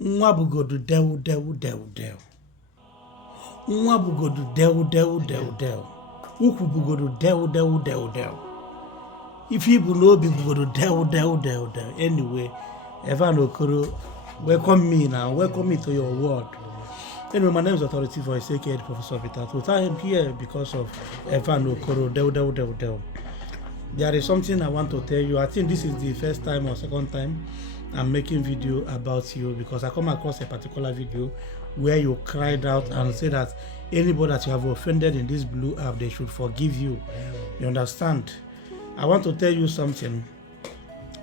Nwa bugodu dewu. Nwa bugodu dewu. Ukwu bugodu dewu. If you know bugodu dewu. Anyway, Evan Okoro, welcome me now. Welcome me to your world. Anyway, my name is Authority Voice, aka Professor Peter. So I am here because of Evan Okoro, dewu. There is something I want to tell you. I think this is the first time or second time I'm making video about you, because I come across a particular video where you cried out and said that anybody that you have offended in this blue app, they should forgive you. You understand? I want to tell you something.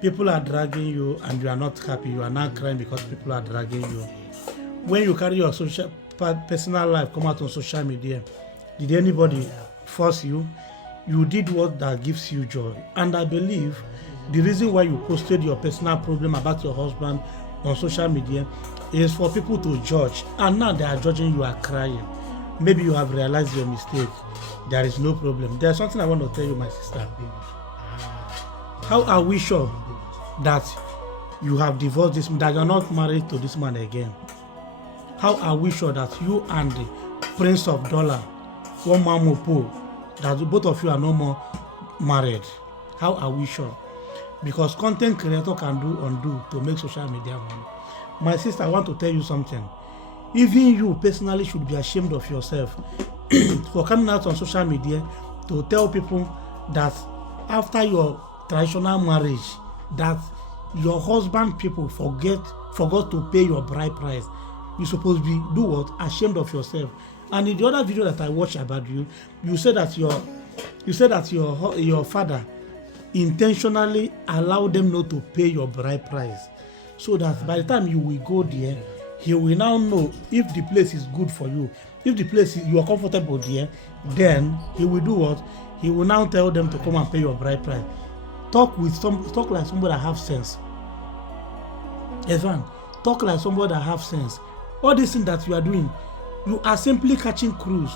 People are dragging you and you are not happy. You are not crying because people are dragging you. When you carry your personal life come out on social media, did anybody force you? You did what that gives you joy. And I believe the reason why you posted your personal problem about your husband on social media is for people to judge. And now they are judging, you are crying. Maybe you have realized your mistake. There is no problem. There's something I want to tell you, my sister. How are we sure that you have divorced this man, that you're not married to this man again? How are we sure that you and the Prince of Dollar, one man Mopo, that both of you are no more married? How are we sure? Because content creator can do undo to make social media money. My sister, I want to tell you something. Even you personally should be ashamed of yourself for coming out on social media to tell people that after your traditional marriage, that your husband people forgot to pay your bride price. You supposed to be do what? Ashamed of yourself. And in the other video that I watched about you, you said that your father intentionally allowed them not to pay your bride price, so that by the time you will go there, he will now know if the place is good for you. If the place you are comfortable there, then he will do what? He will now tell them to come and pay your bride price. Talk like somebody that have sense. Evan, talk like somebody that have sense. All these things that you are doing, you are simply catching cruise,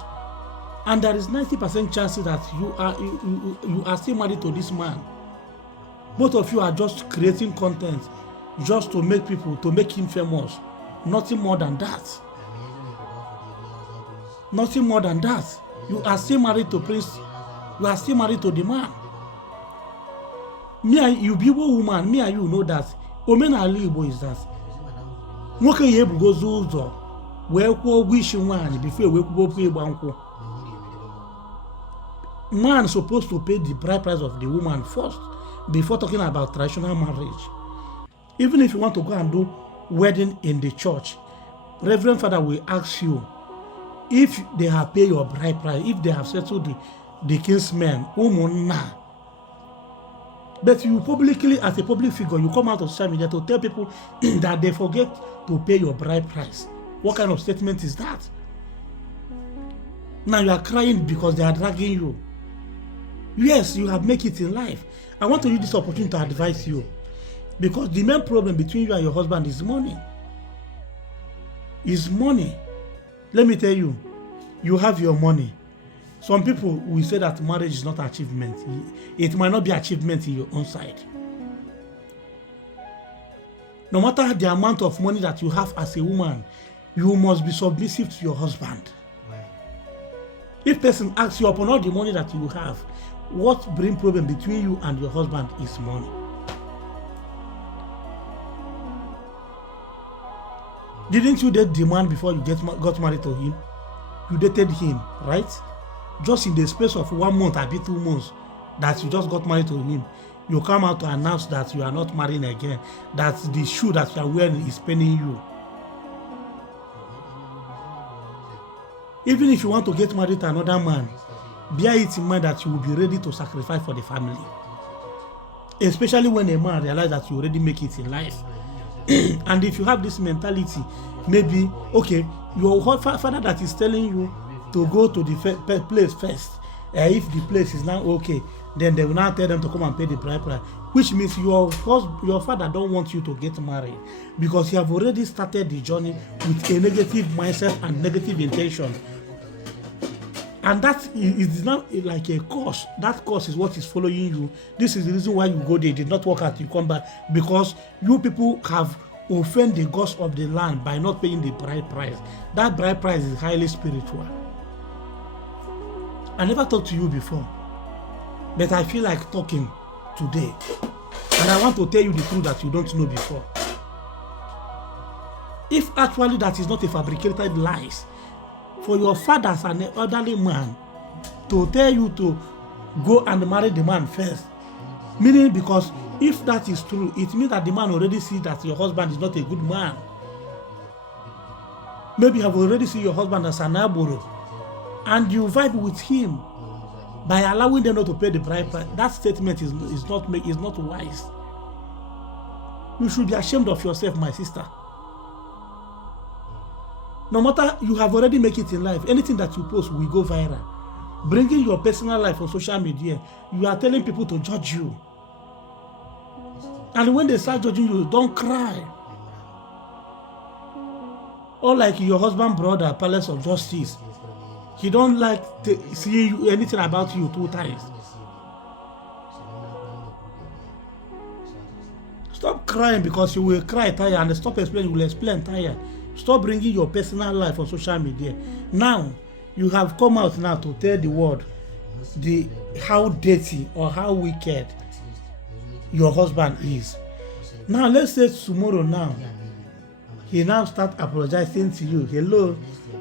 and there is 90% chances that you are still married to this man. Both of you are just creating content just to make him famous. Nothing more than that. Nothing more than that. You are still married to Prince. You are still married to the man. Me and you, be woman. Me and you know that. Omenala Igbo is that. Nwoke ya ebugozi ụzọ wee kwuo ụgwọ isi nwaanyị before wee kwuo okwu ịgba nkwụ. Man supposed to pay the bride price of the woman first before talking about traditional marriage. Even if you want to go and do wedding in the church, Reverend Father will ask you if they have paid your bride price, if they have settled the kinsmen, umunna. But you publicly, as a public figure, you come out of social media to tell people that they forget to pay your bride price. What kind of statement is that? Now you are crying because they are dragging you. Yes, you have made it in life. I want to use this opportunity to advise you, because the main problem between you and your husband is money. Is money. Let me tell you, you have your money. Some people will say that marriage is not achievement. It might not be achievement in your own side. No matter the amount of money that you have as a woman, you must be submissive to your husband. If person asks you upon all the money that you have, what brings problem between you and your husband is money. Didn't you date the man before you got married to him? You dated him, right? Just in the space of 1 month, or 2 months, that you just got married to him, you come out to announce that you are not marrying again, that the shoe that you are wearing is paining you. Even if you want to get married to another man, bear it in mind that you will be ready to sacrifice for the family. Especially when a man realizes that you already make it in life. And if you have this mentality, maybe, okay, your father that is telling you to go to the place first, if the place is now okay, then they will now tell them to come and pay the bride price, which means your father don't want you to get married, because you have already started the journey with a negative mindset and negative intention. And that is not like a curse. That curse is what is following you. This is the reason why you go there. It did not work out. You come back because you people have offend the gods of the land by not paying the bride price. That bride price is highly spiritual. I never talked to you before, but I feel like talking today. And I want to tell you the truth that you don't know before. If actually that is not a fabricated lies, for your father as an elderly man to tell you to go and marry the man first, meaning because if that is true, it means that the man already sees that your husband is not a good man. Maybe you have already seen your husband as an aboro, and you vibe with him by allowing them not to pay the bride price. That statement is not wise. You should be ashamed of yourself, my sister. No matter, you have already made it in life, anything that you post will go viral. Bringing your personal life on social media, you are telling people to judge you. And when they start judging you, don't cry. Or like your husband brother, Palace of Justice, he don't like to see anything about you 2 times. Stop crying because you will cry tired, and stop explaining, you will explain tired. Stop bringing your personal life on social media. Now, you have come out now to tell the world how dirty or how wicked your husband is. Now, let's say tomorrow now, he now start apologizing to you. Hello,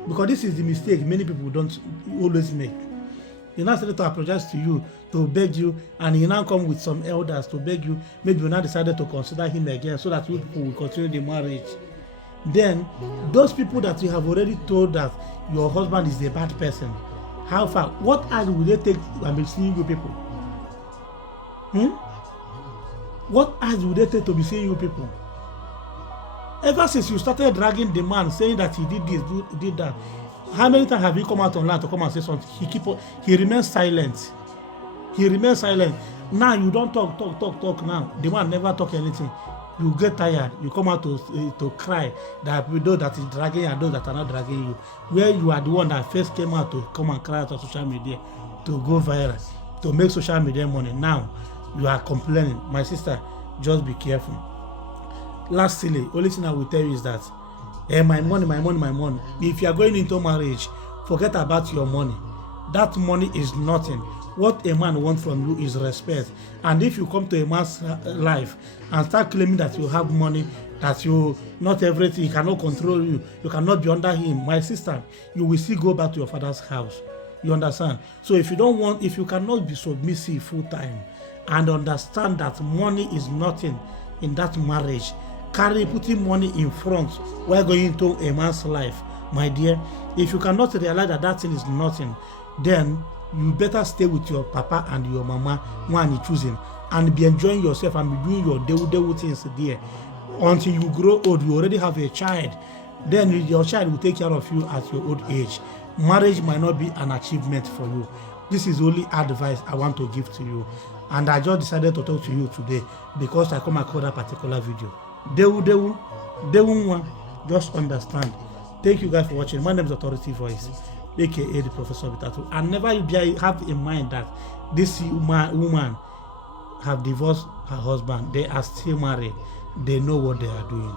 because this is the mistake many people don't always make. He now started to apologize to you, to beg you, and he now come with some elders to beg you. Maybe you now decided to consider him again so that you people will continue the marriage. Then, those people that you have already told that your husband is a bad person, how far? What else will they take? I mean, seeing you people? What else will they take to be seeing you people? Ever since you started dragging the man, saying that he did this, did that, how many times have you come out online to come and say something? He remains silent. He remains silent. Now you don't talk now. The man never talk anything. You get tired. You come out to cry that those that is dragging and those that are not dragging you. Where you are the one that first came out to come and cry out on social media, to go viral, to make social media money. Now you are complaining. My sister, just be careful. Lastly, only thing I will tell you is that my money. If you are going into marriage, forget about your money. That money is nothing. What a man wants from you is respect. And if you come to a man's life and start claiming that you have money, that you not everything, he cannot control you, you cannot be under him, my sister, you will still go back to your father's house. You understand? So if you cannot be submissive full time and understand that money is nothing in that marriage, putting money in front while going into a man's life, my dear, if you cannot realize that that thing is nothing, then you better stay with your papa and your mama when you're choosing, and be enjoying yourself and be doing your dewu things there until you grow old. You already have a child, then your child will take care of you at your old age. Marriage might not be an achievement for you. This is only advice I want to give to you, and I just decided to talk to you today because I come across that particular video. Dewu, just understand. Thank you guys for watching. My name is Authority Voice, aka the Professor Bitatu. And never have in mind that this woman have divorced her husband. They are still married. They know what they are doing.